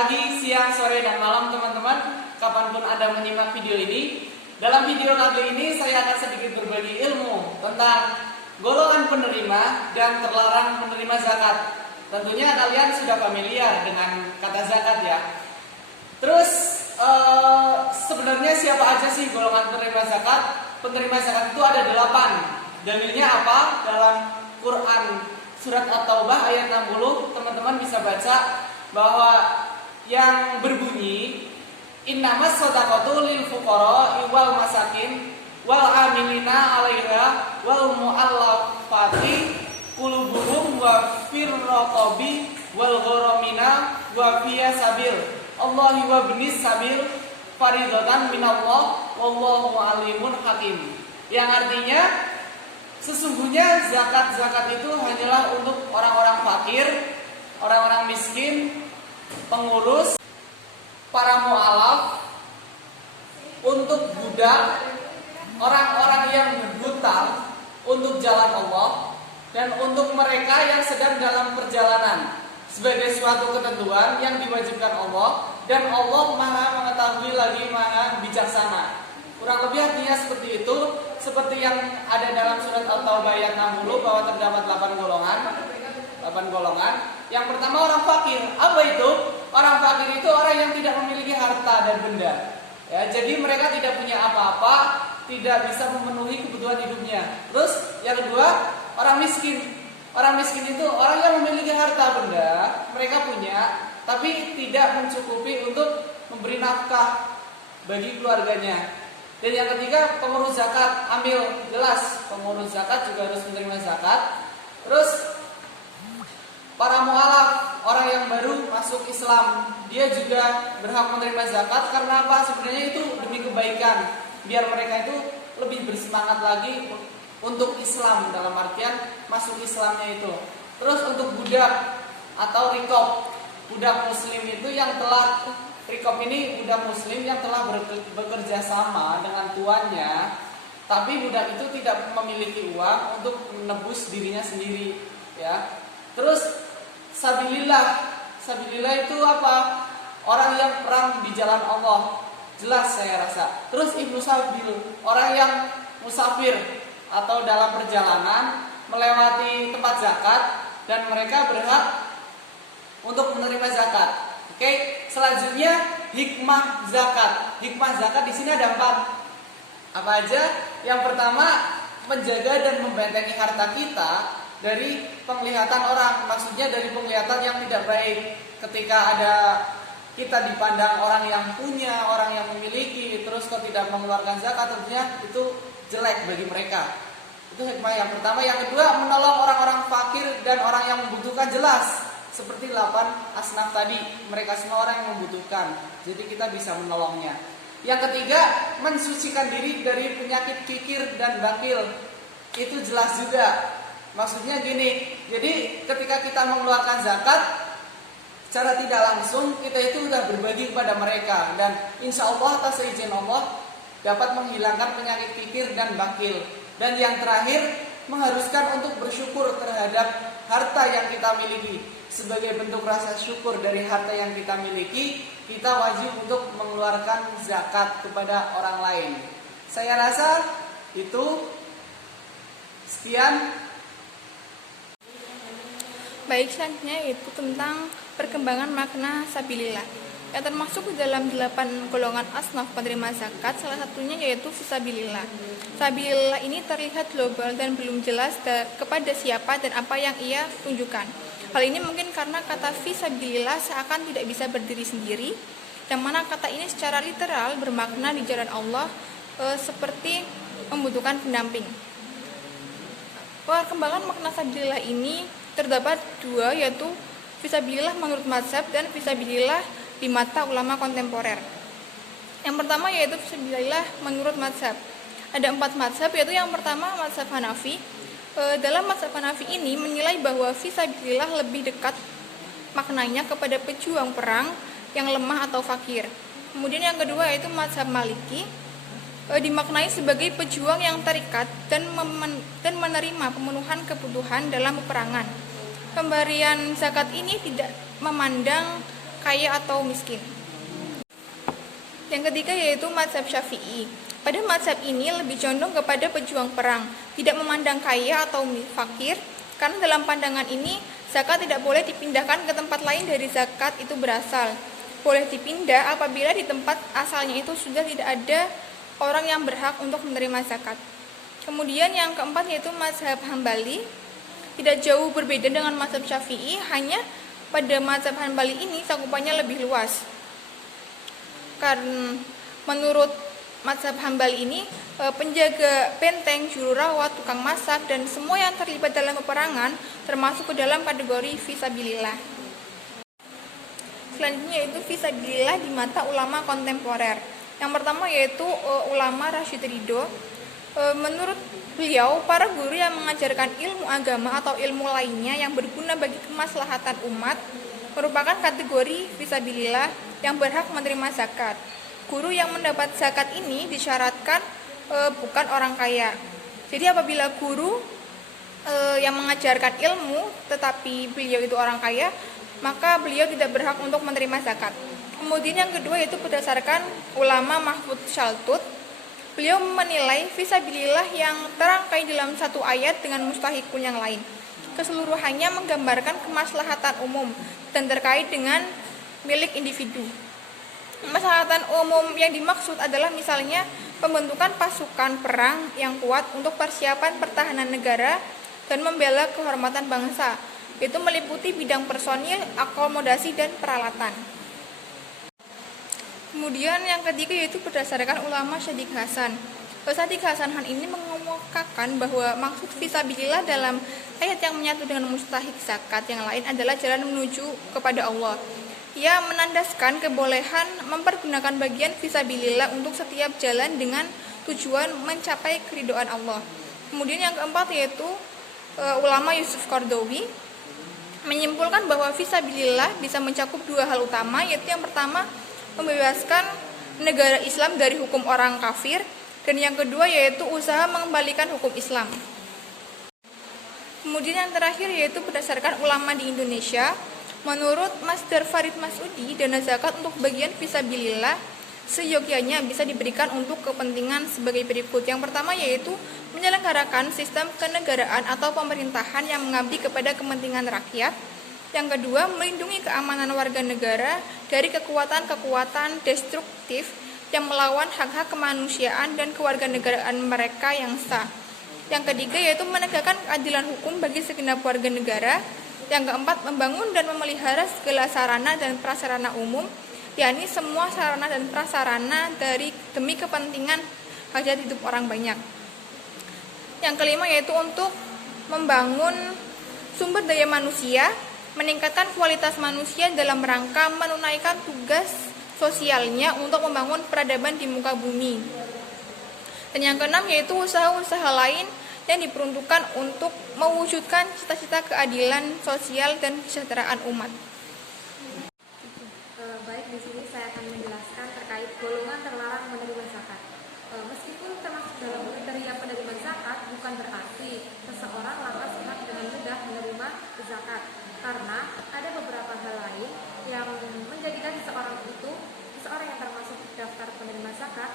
pagi, siang, sore, dan malam teman-teman, kapanpun Anda menyimak video ini. Dalam video kali ini saya akan sedikit berbagi ilmu tentang golongan penerima dan terlarang penerima zakat. Tentunya kalian sudah familiar dengan kata zakat ya. Terus sebenarnya siapa aja sih golongan penerima zakat? Penerima zakat itu ada 8. Dalilnya apa? Dalam Quran surat At-Taubah ayat 60, teman-teman bisa baca bahwa yang berbunyi innamas shadaqatu lil fuqara wal masakin wal amilina 'alaiha wal mu'allafati qulubuhum wa fir raqabi wal gharamina wa fiya sabil Allahi wa binis sabil faridatan minallah wallahu alimun hakim. Yang artinya sesungguhnya zakat itu hanyalah untuk orang-orang fakir, orang-orang miskin, pengurus, para mu'alaf, untuk budak, orang-orang yang berhutang untuk jalan Allah, dan untuk mereka yang sedang dalam perjalanan sebagai suatu ketentuan yang diwajibkan Allah, dan Allah Maha mengetahui lagi Maha bijaksana. Kurang lebih artinya seperti itu, seperti yang ada dalam surat At-Taubah ayat 60 bahwa terdapat 8 golongan. Yang pertama orang fakir. Apa itu? Orang fakir itu orang yang tidak memiliki harta dan benda. Ya, jadi mereka tidak punya apa-apa, tidak bisa memenuhi kebutuhan hidupnya. Terus yang kedua, orang miskin. Orang miskin itu orang yang memiliki harta benda, mereka punya, tapi tidak mencukupi untuk memberi nafkah bagi keluarganya. Dan yang ketiga, pengurus zakat. Ambil jelas, pengurus zakat juga harus menerima zakat. Terus para mu'alaf, orang yang baru masuk Islam, dia juga berhak menerima zakat. Karena apa? Sebenarnya itu demi kebaikan, biar mereka itu lebih bersemangat lagi untuk Islam, dalam artian masuk Islamnya itu. Terus untuk budak atau rikob, budak muslim itu yang telah, rikob ini budak muslim yang telah bekerja sama dengan tuannya, tapi budak itu tidak memiliki uang untuk menebus dirinya sendiri, ya. Terus sabilillah itu apa? Orang yang perang di jalan Allah, jelas saya rasa. Terus ibnu sabil, orang yang musafir atau dalam perjalanan melewati tempat zakat, dan mereka berhak untuk menerima zakat. Oke, selanjutnya hikmah zakat. Hikmah zakat di sini ada 4. Apa aja? Yang pertama, menjaga dan membentengi harta kita dari penglihatan orang. Maksudnya dari penglihatan yang tidak baik. Ketika ada kita dipandang orang yang punya, orang yang memiliki, terus kok tidak mengeluarkan zakat, tentunya itu jelek bagi mereka. Itu hikmah yang pertama. Yang kedua, menolong orang-orang fakir dan orang yang membutuhkan, jelas. Seperti 8 asnaf tadi, mereka semua orang yang membutuhkan, jadi kita bisa menolongnya. Yang ketiga, mensucikan diri dari penyakit kikir dan bakil. Itu jelas juga. Maksudnya gini, jadi ketika kita mengeluarkan zakat, secara tidak langsung kita itu sudah berbagi kepada mereka, dan insya Allah atas izin Allah dapat menghilangkan penyakit kikir dan bakil. Dan yang terakhir, mengharuskan untuk bersyukur terhadap harta yang kita miliki. Sebagai bentuk rasa syukur dari harta yang kita miliki, kita wajib untuk mengeluarkan zakat kepada orang lain. Saya rasa itu. Sekian. Baik, selanjutnya itu tentang perkembangan makna sabilillah, yang termasuk di dalam 8 golongan asnaf penerima zakat. Salah satunya yaitu fisabilillah. Sabilillah ini terlihat global dan belum jelas kepada siapa dan apa yang ia tunjukkan. Hal ini mungkin karena kata fisabilillah seakan tidak bisa berdiri sendiri, yang mana kata ini secara literal bermakna di jalan Allah, seperti membutuhkan pendamping. Perkembangan makna sabilillah ini terdapat 2, yaitu fisabilillah menurut mazhab dan fisabilillah di mata ulama kontemporer. Yang pertama yaitu fisabilillah menurut mazhab. Ada 4 mazhab, yaitu yang pertama mazhab Hanafi. Dalam mazhab Hanafi ini menilai bahwa fisabilillah lebih dekat maknanya kepada pejuang perang yang lemah atau fakir. Kemudian yang kedua yaitu mazhab Maliki, dimaknai sebagai pejuang yang terikat dan menerima pemenuhan kebutuhan dalam peperangan. Pemberian zakat ini tidak memandang kaya atau miskin. Yang ketiga yaitu mazhab Syafi'i. Pada mazhab ini lebih condong kepada pejuang perang, tidak memandang kaya atau fakir, karena dalam pandangan ini zakat tidak boleh dipindahkan ke tempat lain dari zakat itu berasal. Boleh dipindah apabila di tempat asalnya itu sudah tidak ada orang yang berhak untuk menerima zakat. Kemudian yang keempat yaitu mazhab Hambali. Tidak jauh berbeda dengan mazhab Syafi'i, hanya pada mazhab Hambali ini cakupannya lebih luas. Karena menurut mazhab Hambali ini, penjaga benteng, juru rawat, tukang masak, dan semua yang terlibat dalam peperangan termasuk ke dalam kategori fisabilillah. Selanjutnya yaitu fisabilillah di mata ulama kontemporer. Yang pertama yaitu ulama Rasyid Ridho. Menurut beliau, para guru yang mengajarkan ilmu agama atau ilmu lainnya yang berguna bagi kemaslahatan umat merupakan kategori fisabilillah yang berhak menerima zakat. Guru yang mendapat zakat ini disyaratkan bukan orang kaya. Jadi apabila guru yang mengajarkan ilmu tetapi beliau itu orang kaya, maka beliau tidak berhak untuk menerima zakat. Kemudian yang kedua yaitu berdasarkan ulama Mahfud Shaltut. Beliau menilai fisabilillah yang terangkai dalam satu ayat dengan mustahikun yang lain. Keseluruhannya menggambarkan kemaslahatan umum dan terkait dengan milik individu. Kemaslahatan umum yang dimaksud adalah misalnya pembentukan pasukan perang yang kuat untuk persiapan pertahanan negara dan membela kehormatan bangsa. Itu meliputi bidang personil, akomodasi, dan peralatan. Kemudian yang ketiga yaitu berdasarkan ulama Shadiq Hasan. Shadiq Hasan ini mengemukakan bahwa maksud fisabilillah dalam ayat yang menyatu dengan mustahik zakat yang lain adalah jalan menuju kepada Allah. Ia menandaskan kebolehan mempergunakan bagian fisabilillah untuk setiap jalan dengan tujuan mencapai keridhaan Allah. Kemudian yang keempat yaitu ulama Yusuf Qaradawi menyimpulkan bahwa fisabilillah bisa mencakup dua hal utama, yaitu yang pertama membebaskan negara Islam dari hukum orang kafir, dan yang kedua yaitu usaha mengembalikan hukum Islam. Kemudian yang terakhir yaitu berdasarkan ulama di Indonesia. Menurut Masdar Farid Masudi, dana zakat untuk bagian fisabilillah seyogyanya bisa diberikan untuk kepentingan sebagai berikut. Yang pertama yaitu menyelenggarakan sistem kenegaraan atau pemerintahan yang mengabdi kepada kepentingan rakyat. Yang kedua, melindungi keamanan warga negara dari kekuatan-kekuatan destruktif yang melawan hak-hak kemanusiaan dan kewarganegaraan mereka yang sah. Yang ketiga yaitu menegakkan keadilan hukum bagi segenap warga negara. Yang keempat, membangun dan memelihara segala sarana dan prasarana umum, yakni semua sarana dan prasarana demi kepentingan hajat hidup orang banyak. Yang kelima yaitu untuk membangun sumber daya manusia, meningkatkan kualitas manusia dalam rangka menunaikan tugas sosialnya untuk membangun peradaban di muka bumi. Dan yang keenam yaitu usaha-usaha lain yang diperuntukkan untuk mewujudkan cita-cita keadilan sosial dan kesejahteraan umat. Baik, di sini saya akan menjelaskan terkait golongan terlarang menerima zakat. Meskipun termasuk dalam kriteria penerimaan zakat, bukan berarti seseorang lantas berhak dengan mudah menerima zakat, karena ada beberapa hal lain yang menjadikan seseorang yang termasuk daftar penerima zakat,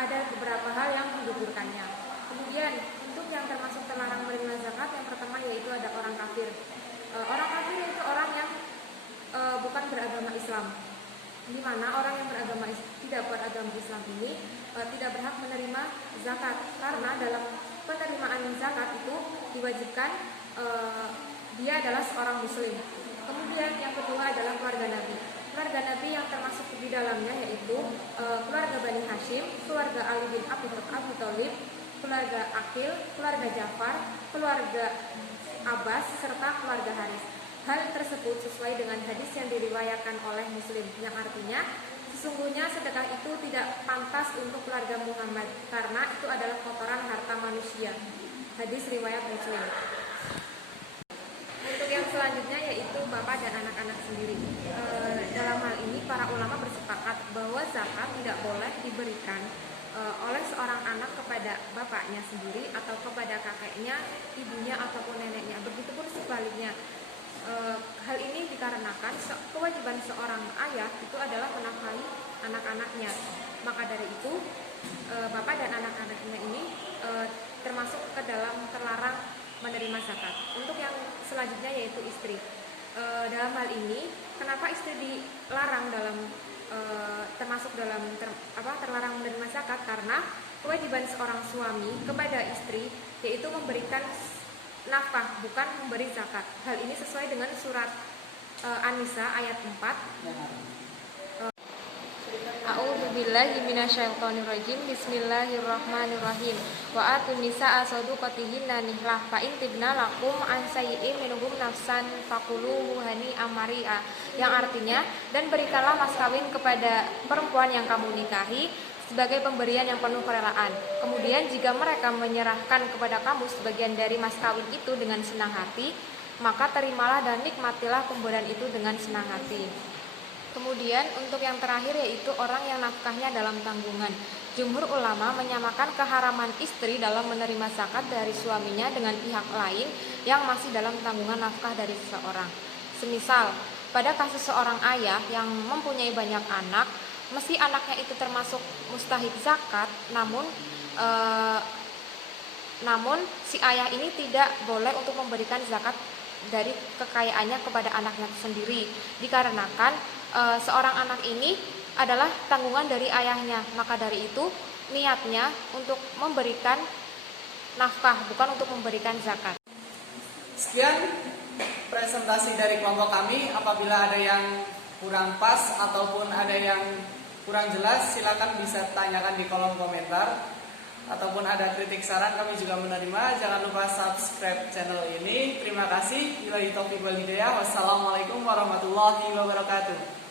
ada beberapa hal yang menggugurkannya. Kemudian untuk yang termasuk terlarang menerima zakat, yang pertama yaitu ada orang kafir. Orang kafir itu orang yang bukan beragama Islam, di mana orang yang tidak beragama Islam ini tidak berhak menerima zakat, karena dalam penerimaan zakat itu diwajibkan dia adalah seorang muslim. Kemudian yang kedua adalah keluarga Nabi. Keluarga Nabi yang termasuk di dalamnya yaitu keluarga Bani Hashim, keluarga Ali bin Abi Thalib, keluarga Aqil, keluarga Ja'far, keluarga Abbas, serta keluarga Haris. Hal tersebut sesuai dengan hadis yang diriwayatkan oleh Muslim, yang artinya sesungguhnya sedekah itu tidak pantas untuk keluarga Muhammad karena itu adalah kotoran harta manusia. Hadis riwayat Muslim. Untuk yang selanjutnya yaitu bapak dan anak-anak sendiri. Dalam hal ini para ulama bersepakat bahwa zakat tidak boleh diberikan oleh seorang anak kepada bapaknya sendiri atau kepada kakeknya, ibunya ataupun neneknya. Begitupun sebaliknya. Hal ini dikarenakan kewajiban seorang ayah itu adalah menafkahi anak-anaknya. Maka dari itu bapak dan anak-anaknya ini termasuk ke dalam terlarang menerima zakat. Untuk yang selanjutnya yaitu istri. Dalam hal ini, kenapa istri dilarang termasuk dalam terlarang menerima zakat? Karena kewajiban seorang suami kepada istri yaitu memberikan nafkah, bukan memberi zakat. Hal ini sesuai dengan surat An-Nisa ayat 4. A'udzubillahi minasyaitonirrajim. Bismillahirrahmanirrahim. Wa atun nisaa saduqatihinna nihlah fa in tibna lakum an sayyi'in minhum nafsan faquluhu hani amari'a. Yang artinya, dan berikanlah mas kawin kepada perempuan yang kamu nikahi sebagai pemberian yang penuh kerelaan. Kemudian jika mereka menyerahkan kepada kamu sebagian dari mas kawin itu dengan senang hati, maka terimalah dan nikmatilah pemberian itu dengan senang hati. Kemudian untuk yang terakhir yaitu orang yang nafkahnya dalam tanggungan. Jumhur ulama menyamakan keharaman istri dalam menerima zakat dari suaminya dengan pihak lain yang masih dalam tanggungan nafkah dari seseorang. Semisal, pada kasus seorang ayah yang mempunyai banyak anak, meski anaknya itu termasuk mustahik zakat, namun si ayah ini tidak boleh untuk memberikan zakat dari kekayaannya kepada anaknya sendiri, dikarenakan seorang anak ini adalah tanggungan dari ayahnya. Maka dari itu niatnya untuk memberikan nafkah, bukan untuk memberikan zakat. Sekian presentasi dari kelompok kami. Apabila ada yang kurang pas ataupun ada yang kurang jelas, silakan bisa tanyakan di kolom komentar. Ataupun ada kritik saran, kami juga menerima. Jangan lupa subscribe channel ini. Terima kasih. Wassalamualaikum warahmatullahi wabarakatuh.